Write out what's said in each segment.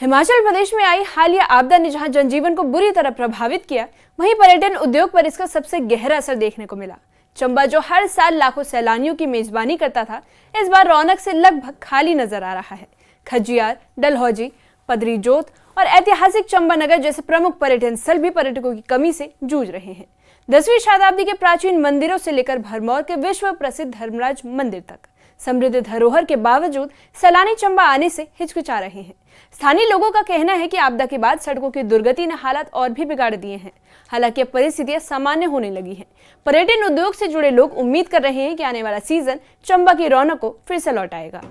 हिमाचल प्रदेश में आई हालिया आपदा ने जहां जनजीवन को बुरी तरह प्रभावित किया, वहीं पर्यटन उद्योग पर इसका सबसे गहरा असर देखने को मिला। चंबा जो हर साल लाखों सैलानियों की मेजबानी करता था, इस बार रौनक से लगभग खाली नजर आ रहा है। खजियार, डलहौजी, पदरी जोत और ऐतिहासिक चंबा नगर जैसे प्रमुख पर्यटन स्थल भी पर्यटकों की कमी से जूझ रहे हैं। 10वीं शताब्दी के प्राचीन मंदिरों से लेकर भरमौर के विश्व प्रसिद्ध धर्मराज मंदिर तक समृद्ध धरोहर के बावजूद सैलानी चंबा आने से हिचकिचा रहे हैं। स्थानीय लोगों का कहना है कि आपदा के बाद सड़कों की दुर्गति ने हालात और भी बिगाड़ दिए हैं। हालांकि अब परिस्थितियां सामान्य होने लगी हैं। पर्यटन उद्योग से जुड़े लोग उम्मीद कर रहे हैं कि आने वाला सीजन चंबा की रौनक को फिर से लौटाएगा।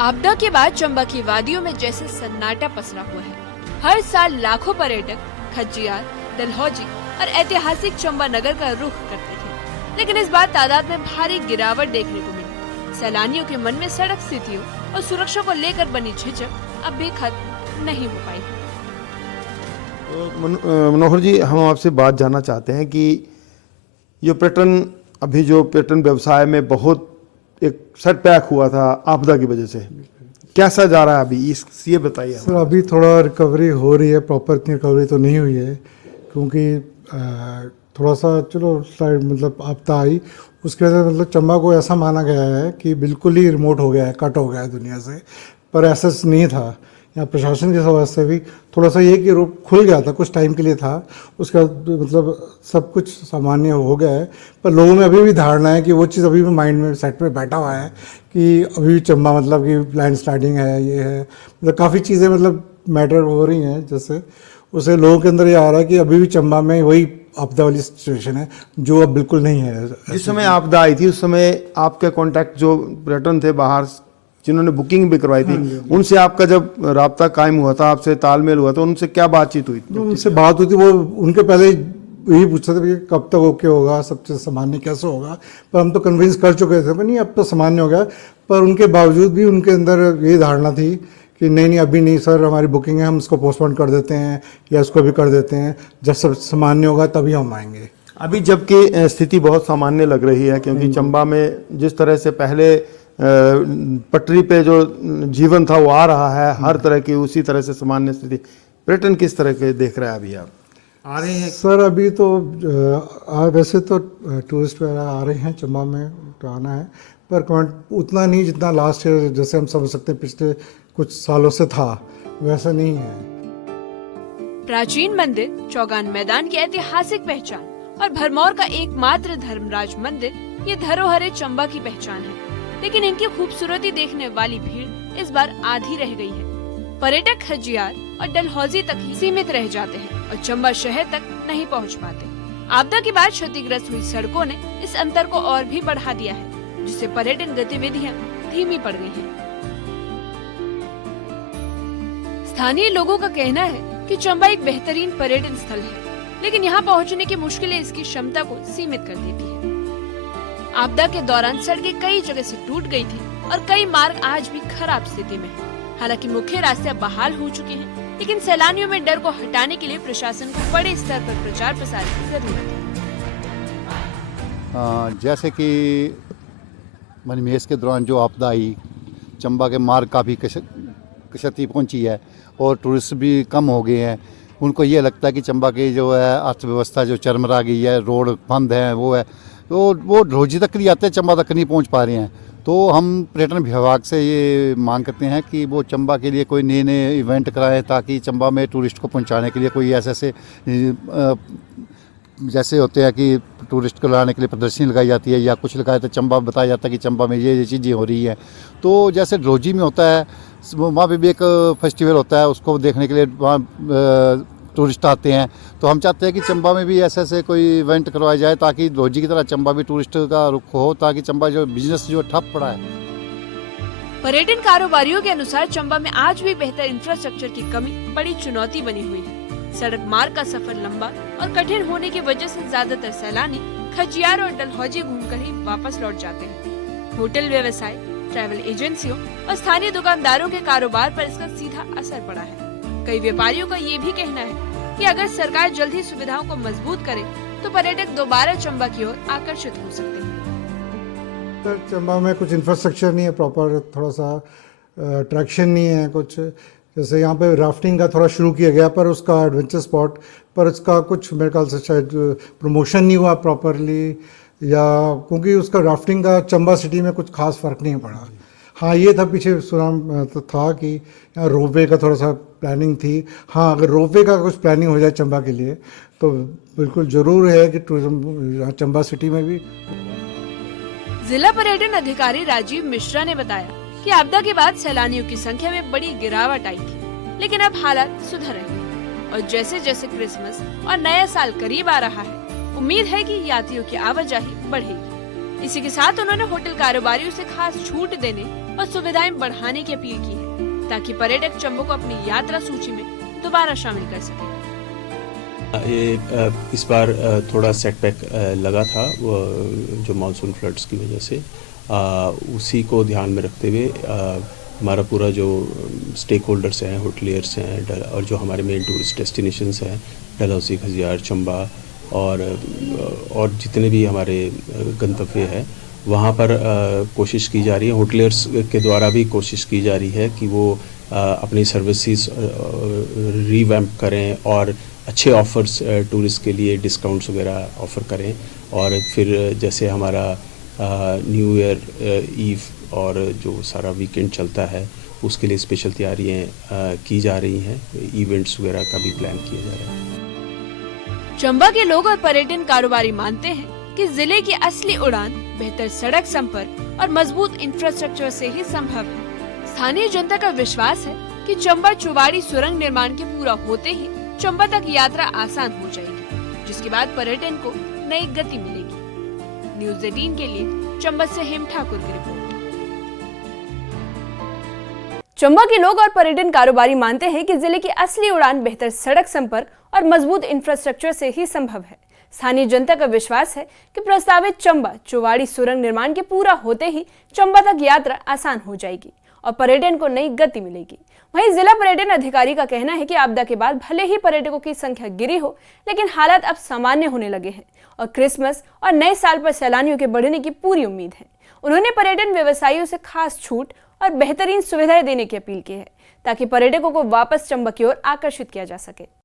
आपदा के बाद चंबा की वादियों में जैसे सन्नाटा पसरा हुआ है। हर साल लाखों पर्यटक खजियार, डलहौजी और ऐतिहासिक चंबा नगर का रुख करते थे, लेकिन इस बार तादाद में भारी गिरावट देखने को मिली। सैलानियों के मन में सड़क स्थितियों और सुरक्षा को लेकर बनी झिझक अब भी खत्म नहीं हो पाई। मनोहर जी, हम आपसे बात जानना चाहते हैं कि जो पर्यटन व्यवसाय में बहुत एक सेटबैक हुआ था आपदा की वजह से, कैसा जा रहा है अभी, ये बताइए। सर, अभी थोड़ा रिकवरी हो रही है, प्रॉपर इतनी रिकवरी तो नहीं हुई है, क्योंकि थोड़ा सा चलो साइड मतलब आपदा आई, उसके वजह से मतलब चंबा को ऐसा माना गया है कि बिल्कुल ही रिमोट हो गया है, कट हो गया है दुनिया से, पर ऐसा नहीं था। यहाँ प्रशासन की वजह से भी थोड़ा सा ये कि रूप खुल गया था, कुछ टाइम के लिए था, उसके बाद मतलब सब कुछ सामान्य हो गया है। पर लोगों में अभी भी धारणा है कि वो चीज़ अभी भी माइंड में सेट में बैठा हुआ है कि अभी भी चंबा मतलब कि लैंड स्लाइडिंग है, ये है, मतलब काफ़ी चीज़ें मतलब मैटर हो रही हैं, जैसे उसे लोगों के अंदर ये आ रहा है कि अभी भी चंबा में वही आपदा वाली सिचुएशन है जो अब बिल्कुल नहीं है। जिस समय आपदा आई थी उस समय आपके कांटेक्ट जो पर्यटन थे बाहर जिन्होंने बुकिंग भी करवाई थी, उनसे आपका जब राब्ता कायम हुआ था, आपसे तालमेल हुआ था, उनसे क्या बातचीत हुई थी? उनसे बात हुई थी, वो उनके पहले यही पूछते थे कि कब तक ओके होगा, सब चीज़ सामान्य कैसे होगा, पर हम तो कन्विंस कर चुके थे नहीं अब तो सामान्य हो गया। पर उनके बावजूद भी उनके अंदर यही धारणा थी कि नहीं अभी नहीं सर, हमारी बुकिंग है, हम इसको पोस्टपोन कर देते हैं या इसको भी कर देते हैं, जब सब सामान्य होगा तभी हम आएंगे। अभी जबकि स्थिति बहुत सामान्य लग रही है, क्योंकि चंबा में जिस तरह से पहले पटरी पे जो जीवन था वो आ रहा है, हर तरह की उसी तरह से सामान्य स्थिति। पर्यटन किस तरह के देख रहे हैं अभी आप? आ रहे हैं सर? अभी तो वैसे तो टूरिस्ट वगैरह आ रहे हैं चंबा में, तो आना है, पर उतना नहीं जितना लास्ट ईयर जैसे हम समझ सकते हैं पिछले कुछ सालों से था, वैसा नहीं है। प्राचीन मंदिर, चौगान मैदान की ऐतिहासिक पहचान और भरमौर का एकमात्र धर्मराज मंदिर, ये धरोहरें चंबा की पहचान है। लेकिन इनकी खूबसूरती देखने वाली भीड़ इस बार आधी रह गई है। पर्यटक खजियार और डलहौजी तक ही सीमित रह जाते हैं और चंबा शहर तक नहीं पहुंच पाते। आपदा के बाद क्षतिग्रस्त हुई सड़कों ने इस अंतर को और भी बढ़ा दिया है, जिससे पर्यटन गतिविधियां धीमी पड़ गई हैं। स्थानीय लोगों का कहना है कि चंबा एक बेहतरीन पर्यटन स्थल है, लेकिन यहाँ पहुँचने की मुश्किलें इसकी क्षमता को सीमित कर देती है। आपदा के दौरान सड़कें कई जगह से टूट गई थी और कई मार्ग आज भी खराब स्थिति में हैं। हालांकि मुख्य रास्ते अब बहाल हो चुके हैं, लेकिन सैलानियों में डर को हटाने के लिए प्रशासन को बड़े स्तर पर प्रचार प्रसार की जरूरत है। जैसे कि मणिमेश के दौरान जो आपदा आई, चंबा के मार्ग काफ़ी क्षति पहुंची है और टूरिस्ट भी कम हो गए हैं। उनको ये लगता है कि चंबा की जो है अर्थव्यवस्था जो चरमरा गई है, रोड बंद है, वो है, तो वो रोजी तक नहीं आते, चंबा तक नहीं पहुंच पा रहे हैं। तो हम पर्यटन विभाग से ये मांग करते हैं कि वो चंबा के लिए कोई नए इवेंट कराएं, ताकि चंबा में टूरिस्ट को पहुंचाने के लिए कोई ऐसे जैसे होते हैं कि टूरिस्ट को लाने के लिए प्रदर्शनी लगाई जाती है या कुछ लगाया, तो चंबा बताया जाता है कि चंबा में ये चीज़ें हो रही हैं। तो जैसे रोजी में होता है, वहाँ पे भी एक फेस्टिवल होता है, उसको देखने के लिए वहाँ टूरिस्ट आते हैं। तो हम चाहते हैं कि चंबा में भी ऐसे कोई इवेंट करवाया जाए, ताकि रोजी की तरह चंबा भी टूरिस्ट का रुख हो, ताकि चंबा जो बिजनेस जो ठप पड़ा है। पर्यटन कारोबारियों के अनुसार चंबा में आज भी बेहतर इंफ्रास्ट्रक्चर की कमी बड़ी चुनौती बनी हुई है। सड़क मार्ग का सफर लंबा और कठिन होने की वजह से ज्यादातर सैलानी खजियार और डलहौजी घूमकर ही वापस लौट जाते हैं। होटल व्यवसाय, ट्रैवल एजेंसियों और स्थानीय दुकानदारों के कारोबार पर इसका सीधा असर पड़ा है। कई व्यापारियों का ये भी कहना है कि अगर सरकार जल्द ही सुविधाओं को मजबूत करे तो पर्यटक दोबारा चंबा की ओर आकर्षित हो सकते हैं। सर चंबा में कुछ इंफ्रास्ट्रक्चर नहीं है प्रॉपर, थोड़ा सा अट्रैक्शन नहीं है कुछ। जैसे यहाँ पे राफ्टिंग का थोड़ा शुरू किया गया, पर उसका एडवेंचर स्पॉट पर उसका कुछ मेरे ख्याल से शायद प्रमोशन नहीं हुआ प्रॉपरली, या क्योंकि उसका राफ्टिंग का चंबा सिटी में कुछ खास फ़र्क नहीं पड़ा। हाँ ये था पीछे सुना तो था कि यहाँ रोपवे का थोड़ा सा प्लानिंग थी। हाँ अगर रोपवे का कुछ प्लानिंग हो जाए चंबा के लिए तो बिल्कुल ज़रूर है कि टूरिज्म चंबा सिटी में भी। जिला पर्यटन अधिकारी राजीव मिश्रा ने बताया कि आपदा के बाद सैलानियों की संख्या में बड़ी गिरावट आई थी, लेकिन अब हालात सुधर रहे हैं और जैसे जैसे क्रिसमस और नया साल करीब आ रहा है, उम्मीद है कि यात्रियों की आवाजाही बढ़ेगी। इसी के साथ उन्होंने होटल कारोबारियों से खास छूट देने और सुविधाएं बढ़ाने की अपील की है, ताकि पर्यटक चंबा को अपनी यात्रा सूची में दोबारा शामिल कर सके। ये इस बार थोड़ा सेटबैक लगा था जो मानसून फ्लड्स की वजह से, उसी को ध्यान में रखते हुए हमारा पूरा जो स्टेक होल्डर्स हैं, होटलियर्स हैं और जो हमारे मेन टूरिस्ट डेस्टिनेशंस हैं डलहौसी, खजियार, चंबा और जितने भी हमारे गंतव्य हैं वहाँ पर कोशिश की जा रही है। होटलियर्स के द्वारा भी कोशिश की जा रही है कि वो अपनी सर्विसेज रीवैम्प करें और अच्छे ऑफ़र्स टूरिस्ट के लिए डिस्काउंट्स वगैरह ऑफ़र करें। और फिर जैसे हमारा न्यू ईयर ईव और जो सारा वीकेंड चलता है उसके लिए स्पेशल तैयारियाँ की जा रही हैं, इवेंट्स वगैरह का भी प्लान किया जा रहा है। चंबा के लोग और पर्यटन कारोबारी मानते हैं कि जिले की असली उड़ान बेहतर सड़क संपर्क और मजबूत इंफ्रास्ट्रक्चर से ही संभव है। स्थानीय जनता का विश्वास है कि चंबा चुवाड़ी सुरंग निर्माण के पूरा होते ही चंबा तक यात्रा आसान हो जाएगी, जिसके बाद पर्यटन को नई गति मिलेगी। न्यूज़ 18 के लिए चंबा से हेम ठाकुर की रिपोर्ट। चंबा के लोग और पर्यटन कारोबारी मानते हैं कि जिले की असली उड़ान बेहतर सड़क संपर्क और मजबूत इंफ्रास्ट्रक्चर से ही संभव है। स्थानीय जनता का विश्वास है कि प्रस्तावित चंबा चुवाड़ी सुरंग निर्माण के पूरा होते ही चंबा तक यात्रा आसान हो जाएगी और पर्यटन को नई गति मिलेगी। वहीं जिला पर्यटन अधिकारी का कहना है कि आपदा के बाद भले ही पर्यटकों की संख्या गिरी हो, लेकिन हालात अब सामान्य होने लगे हैं और क्रिसमस और नए साल पर सैलानियों के बढ़ने की पूरी उम्मीद है। उन्होंने पर्यटन व्यवसायियों से खास छूट और बेहतरीन सुविधाएं देने की अपील की है, ताकि पर्यटकों को वापस चंबा की ओर आकर्षित किया जा सके।